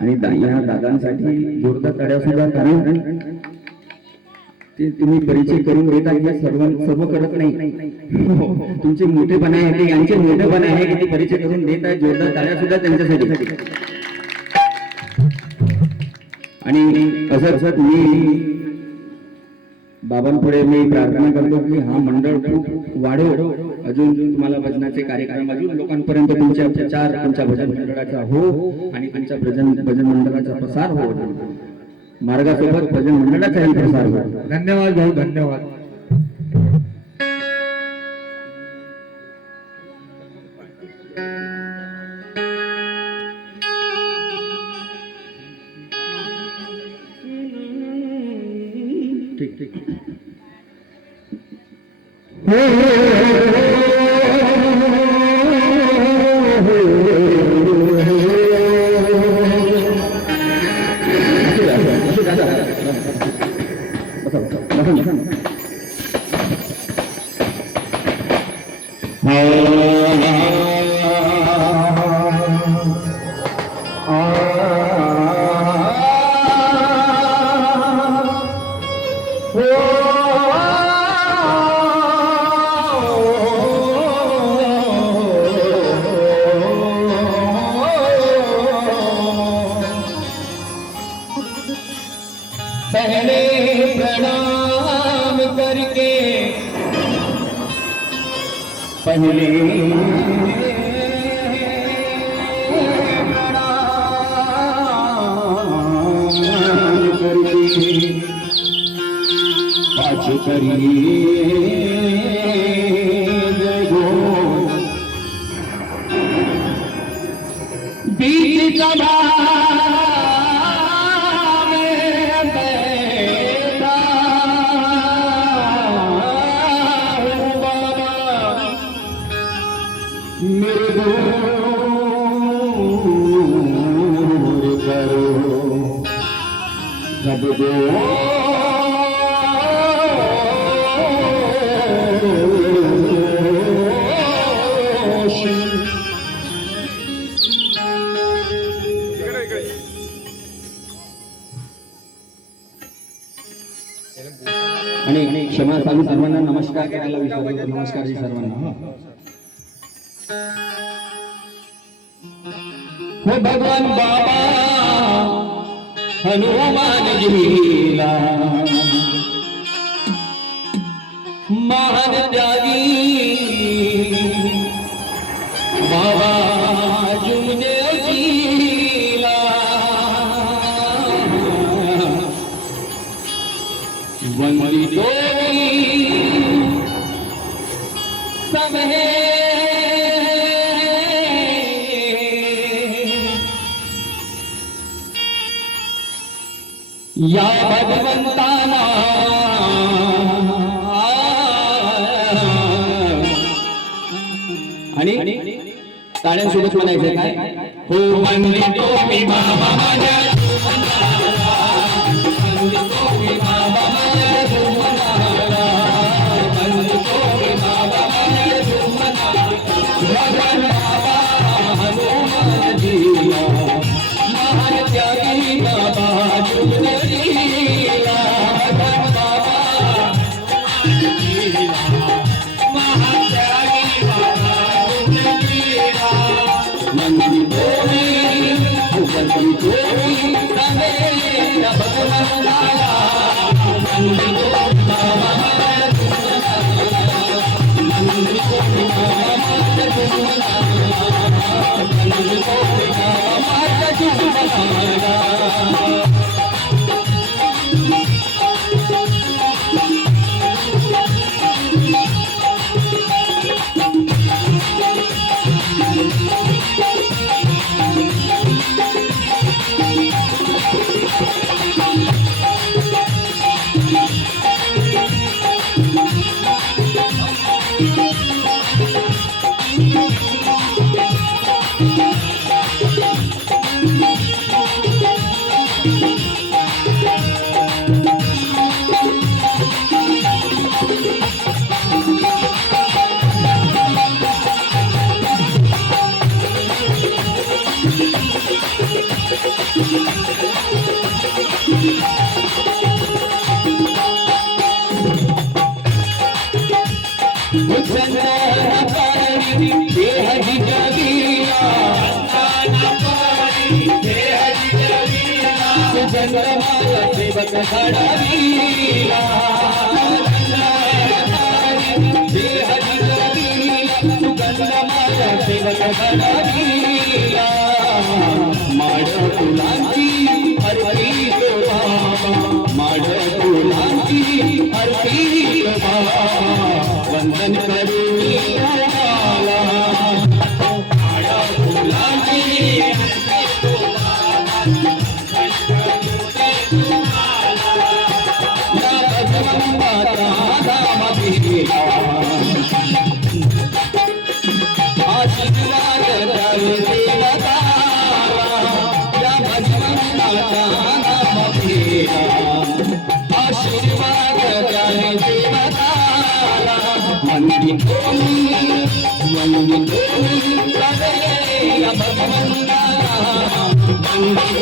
आणि या दादांसाठी जोरदार टाळ्या सुद्धा, कारण ते तुम्ही परिचय करून घेता हे सर्व करत नाही. तुमचे मोठेपणा आहे, ते यांचे मोठेपणा आहे की ते परिचय करून देत आहे. जोरदार टाळ्या सुद्धा त्यांच्यासाठी. आणि असं तुम्ही बाबांपुढे मी प्रार्थना करतो की हा मंडळ खूप वाढो, अजून तुम्हाला भजनाचे कार्यक्रम अजून लोकांपर्यंत तुमच्या प्रचार, तुमच्या भजन मंडळाचा हो आणि तुमच्या भजन मंडळाचा प्रसार हो, मार्गासोबत भजन मंडळाचाही प्रसार हो. धन्यवाद भाऊ, धन्यवाद. ठीक ठीक. पहले प्रणाम करके पहले प्रणाम करके पाछ करिए जगो बीच सभा सब दो आणि क्षमा चालू सर्वांना नमस्कार करायला विसरलो. नमस्कार जी सर्वांना. हो भगवान बाबा हनुमान जीला महान त्यागी बाबा जुमने जीला वंदितो सब है या भगवंताना आणि टाळ्यांसोबत म्हणायचं काय, हो वंदितो मी बाबा माझ्या जुमनाला, वंदितो मी बाबा माझ्या जुमनाला, वंदितो मी बाबा माझ्या जुमनाला. भगवान बाबा हनुमान जीला महान त्यागी बाबा जुमने जीला. भगवान बाबा महान त्यागी बाबा जुमने जीला. वंदितो मी वंदितो मी समेत भगवंताला, वंदितो बाबा माझ्या जुमनाला, वंदितो बाबा माझ्या जुमनाला, वंदितो बाबा माझ्या जुमनाला. सुगंध माझा सेवक घडविला सुगंध माझा सेवक घडविला माड फुलांची आरती माड फुलांची आरती वंदन करूनी तुम्हाला माड फुलांची आशीर्वाद द्यावे देवता या भगवंताचा नाम घेला आशीर्वाद द्यावे देवता मंदी कोणी करे या भगवंताला मंदी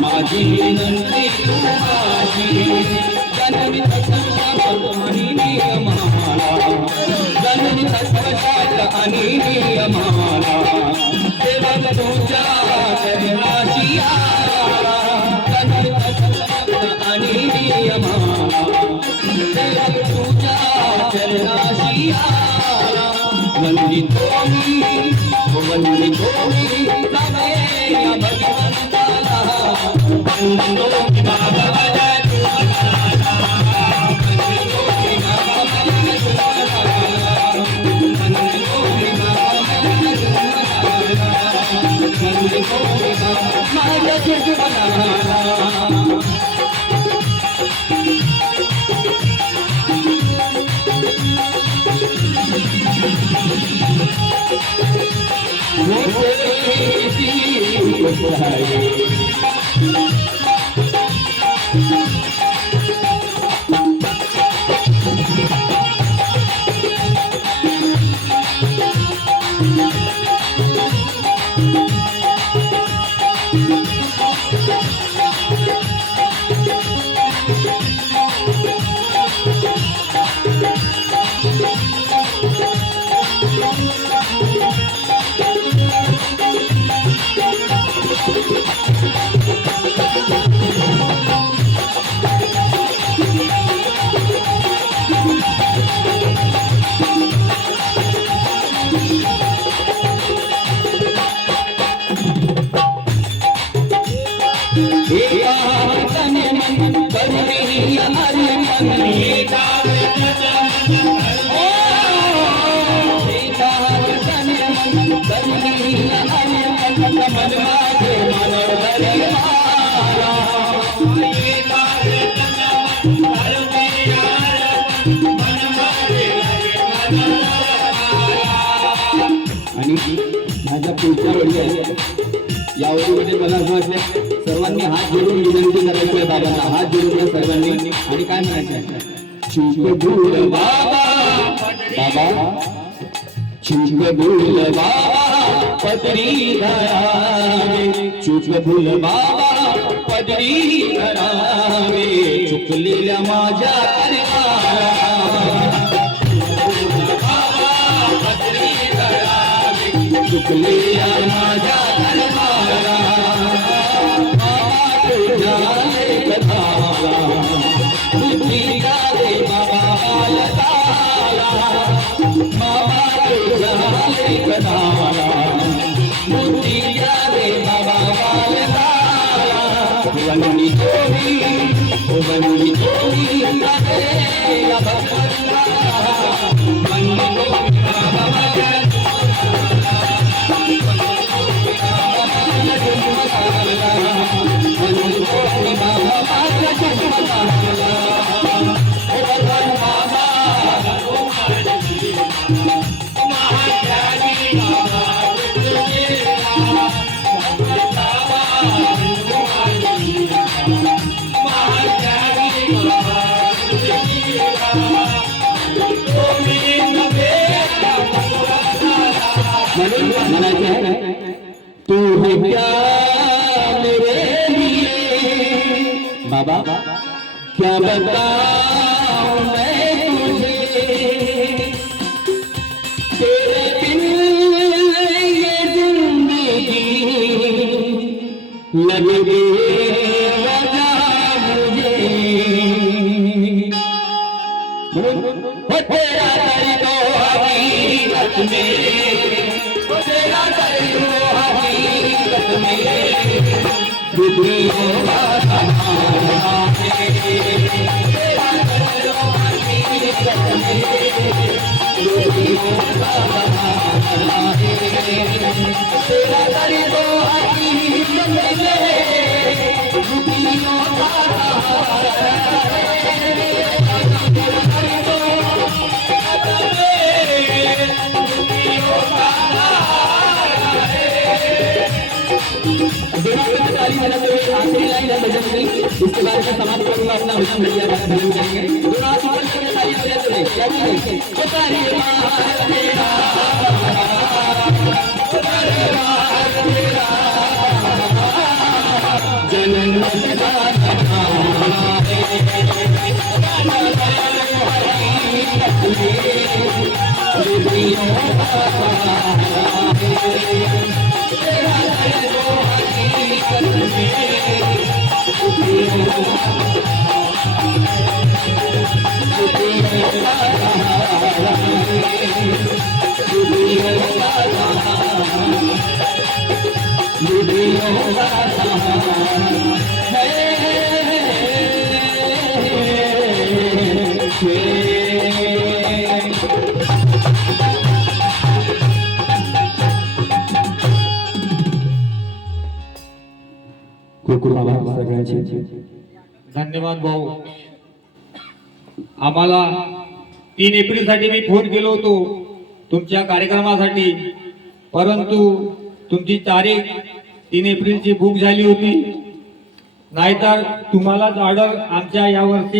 माझी विनंती तुमाशी जननी तत्वशास्त्र आणि नियमाला जननी तत्वशास्त्र आणि नियमाला सेवक तुझ्या करण्याची आला जननी तत्वशास्त्र आणि नियमाला सेवक तुझ्या करण्याची आला वंदितो मी तवे या भगवंताला वंदितो मी भगवंताला माझ्या जीवनाला माझ्या पुढच्या वेळी आहे या ओळीमध्ये मला असं वाटलं सर्वांनी हात जोडून विनंती करायची आहे बाबांना. हात जोडून घ्या सर्वांनी आणि काय म्हणायचं आहे? चूक भूल बाबा बाबा चूक भूल बाबा पदरी धरावे, चूक भूल बाबा पदरी धरावे, चुकलेल्या माझ्या चुकलेल्या माझ्या धर्माला बाबा तुझ्या कथाला बुद्धीला रे बाबा बालकाला, बाबा तुझ्या कथाला बुद्धीला रे बाबा बालकाला, बनली तोही बनली तोही या भगवंता बनली तोही बाबा तू है क्या मेरे लिए बाबा, क्या बताऊं मैं तुझे, तेरे बिन ये जिंदगी लगे वजह मुझे, तेरा दर्द हकीकत में, तेरा दर्द हकीकत में दुनिया का सहारा है, तेरा दर्द हकीकत में दुनिया का सहारा है, तेरा दर्द हकीकत में दुनिया का सहारा आखिरी लाइन है भजन की, इसके बाद मैं समाप्त करूंगा अपना भजन भैया भजन करेंगे। दोनों हाथ ऊपर करके ताली बजाते रहे। क्या बोलेंगे? ओ तारी मार तेरा, ओ तारी मार तेरा, जन्म सदा सदा धन्यवाद भाऊ. आम्हाला 3 एप्रिल साठी मी फोन केलो होतो तुमच्या कार्यक्रमासाठी, परंतु तुमची तारीख 3 एप्रिलची बुक झाली होती, नाहीतर तुम्हालाच ऑर्डर आमच्या यावर्षी